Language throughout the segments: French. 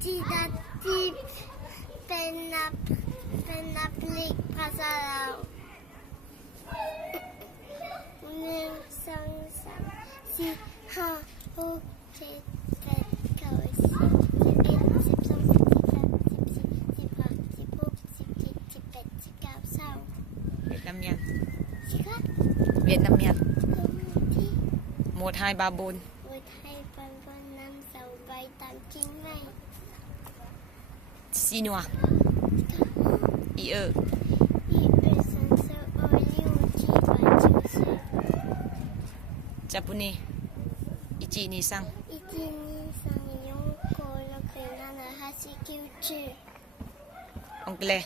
Titati penaplik prasalau. Neu sang si ha ho chet pet kau si sip sip song sip ha sip pop sip chet sip pet sip kau sao. Việt Nam Nhật. Sika. Việt Nam Nhật. Thi. 1, 2, 3, 4. 1, 2, 3, 4, 5, 6, 7, 8, 9, 10. Chinois. IE. Japonais. Ichi ni sang. Anglais.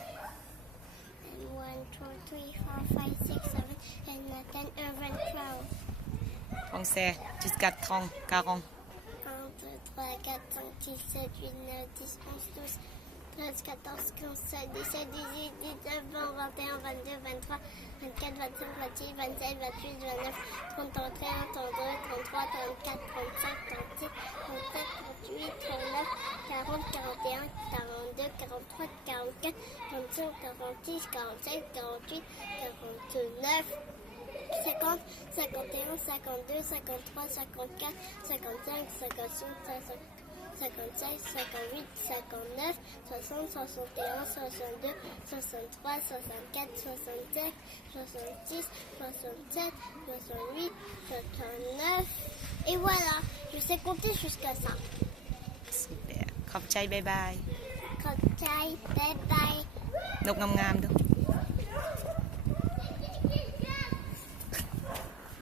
1, 2, 3, 4, 5, 6, 7, 8, 9, 10, 11, 12. Français. Jusqu'à 30, 40. 1, 2, 3, 4, 5, 6, 7, 8, 9, 10, 11, 12, 13, 14, 15, 16, 17, 18, 19, 20, 21, 22, 23, 24, 25, 26, 27, 28, 29, 30, 31, 32, 33, 34, 35, 36, 37, 38, 39, 40, 41, 42, 43, 44, 45, 46, 47, 48, 49, 50, 51, 52, 53, 54, 55, 56, 57, 58, 59, 60, 61, 62, 63, 64, 65, 66, 67, 68, 69. Et voilà, je sais compter jusqu'à ça. Super. Khóc chay bye bye. Khóc chay, bye bye. Nốt ngâm ngâm đâu.